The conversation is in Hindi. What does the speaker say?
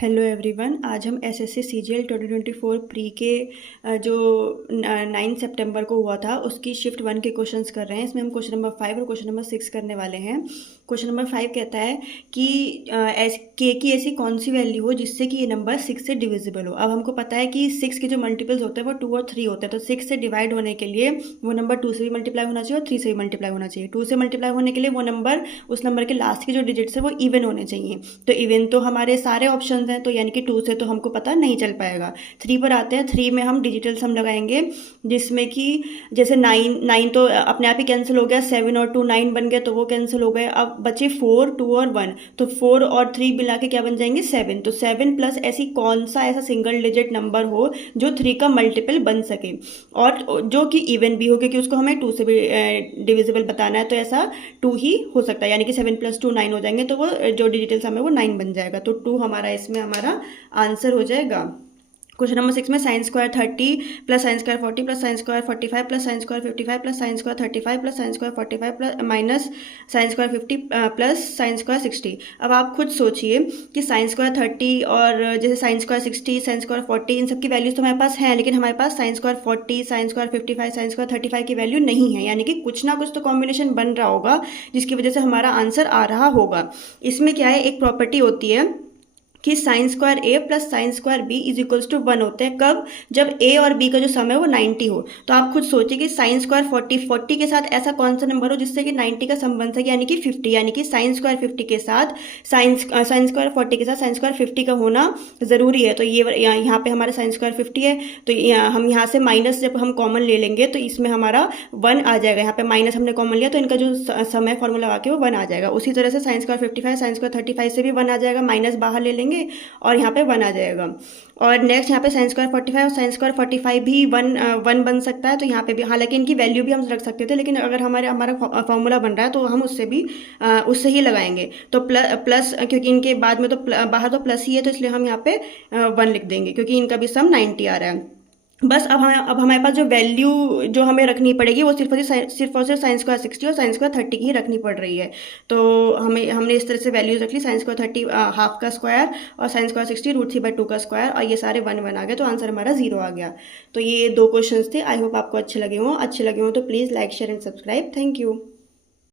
हेलो एवरीवन, आज हम एसएससी सीजीएल 2024 प्री के जो 9 सितंबर को हुआ था उसकी शिफ्ट 1 के क्वेश्चंस कर रहे हैं। इसमें हम क्वेश्चन नंबर 5 और क्वेश्चन नंबर 6 करने वाले हैं। क्वेश्चन नंबर 5 कहता है कि के की ऐसी कौन सी वैल्यू हो जिससे कि ये नंबर 6 से डिविजिबल हो। अब हमको पता है कि 6 के जो मल्टीपल्स होते हैं वो 2 और 3 होते हैं, तो 6 से डिवाइड होने के लिए वो नंबर 2 से भी मल्टीप्लाई होना चाहिए और 3 से भी मल्टीप्लाई होना चाहिए। 2 से मल्टीप्लाई होने के लिए वो नंबर, उस नंबर के लास्ट के जो डिजिट्स है वो इवन होने चाहिए। तो इवन तो हमारे सारे ऑप्शन हैं, तो यानी कि 2 से तो हमको पता नहीं चल पाएगा। 3 पर आते हैं। 3 में हम डिजिटल सम लगाएंगे, जिसमें कि जैसे 9 तो अपने आप ही कैंसिल हो गया, 7 और 2 9 बन गए तो वो कैंसिल हो गए। अब बचे 4 2 और 1, तो 4 और 3 मिला के क्या बन जाएंगे 7। तो 7 प्लस ऐसी कौन सा ऐसा सिंगल डिजिट नंबर हो जो 3 का मल्टीपल बन सके और जो कि इवन भी हो, क्योंकि उसको हमें 2 से भी डिविजिबल बताना है। तो ऐसा 2 ही हो सकता है, यानी कि 7 + 2 9 हो जाएंगे, तो वो जो डिजिटल सम है वो 9 बन जाएगा। तो 2 हमारा इसमें हमारा आंसर हो जाएगा। क्वेश्चन नंबर 6 में sine square 30 plus sine square 40 plus sine square 45 plus sine square 55 plus sine square 35 plus sine square 45 plus minus sine square 50 plus sine square 60। अब आप खुद सोचिए कि साइन स्क्वायर 30 और जैसे साइन स्क्वायर 60, साइन स्क्वायर 40, इन सब की वैल्यूज तो हमारे पास हैं, लेकिन हमारे पास sine square 40, sine square 55, sine square 35 की वैल्यू नहीं है। यानी कि कुछ ना कुछ तो कॉम्बिनेशन बन रहा होगा जिसकी वजह से हमारा आंसर आ रहा होगा। इसमें क्या है, एक प्रॉपर्टी होती है कि sine square A plus sine square B is equals to 1 होते हैं। कब? जब ए और बी का जो सम है वो 90 हो। तो आप खुद सोचिए कि साइन स्क्वायर 40 के साथ ऐसा कौन सा नंबर हो जिससे कि 90 का सम बन सके, यानी कि 50। यानी कि साइन स्क्वायर 50 के साथ साइन स्क्वायर 40 के साथ साइन स्क्वायर 50 का होना ज़रूरी है। तो ये यहाँ पे हमारा साइन स्क्वायर 50 है, तो हम यहाँ से माइनस जब हम कॉमन ले लेंगे तो इसमें हमारा 1 आ जाएगा। यहाँ पे माइनस हमने कॉमन लिया तो इनका जो सम है फॉर्मूला लगा के वो 1 आ जाएगा। उसी तरह से साइन स्क्वायर 55, साइन स्क्वायर 35 से भी 1 आ जाएगा, माइनस बाहर ले लेंगे और यहाँ पे 1 आ जाएगा। और नेक्स्ट यहाँ पे साइन स्क्वायर 45 और साइन स्क्वायर 45 भी 1 बन सकता है। तो यहाँ पे भी, हालांकि इनकी वैल्यू भी हम रख सकते थे, लेकिन अगर हमारा फॉर्मूला बन रहा है तो हम उससे ही लगाएंगे। तो प्लस क्योंकि इनके बाद में तो बाहर तो प्लस ही है, तो इसलिए हम यहाँ पे 1 लिख देंगे, क्योंकि इनका भी सम 90 आ रहा है। बस अब हमारे पास जो वैल्यू जो हमें रखनी पड़ेगी वो सिर्फ और सिर्फ साइन स्क्वायर 60 और साइन स्क्वायर 30 की ही रखनी पड़ रही है। तो हमने इस तरह से वैल्यूज रख ली, साइन स्क्वायर 30 हाफ का स्क्वायर और साइन स्क्वायर 60 √3/2 का स्क्वायर, और ये सारे 1 आ गए, तो आंसर हमारा 0 आ गया। तो ये 2 क्वेश्चन थे। आई होप आपको अच्छे लगे हों तो please like share and subscribe. Thank you.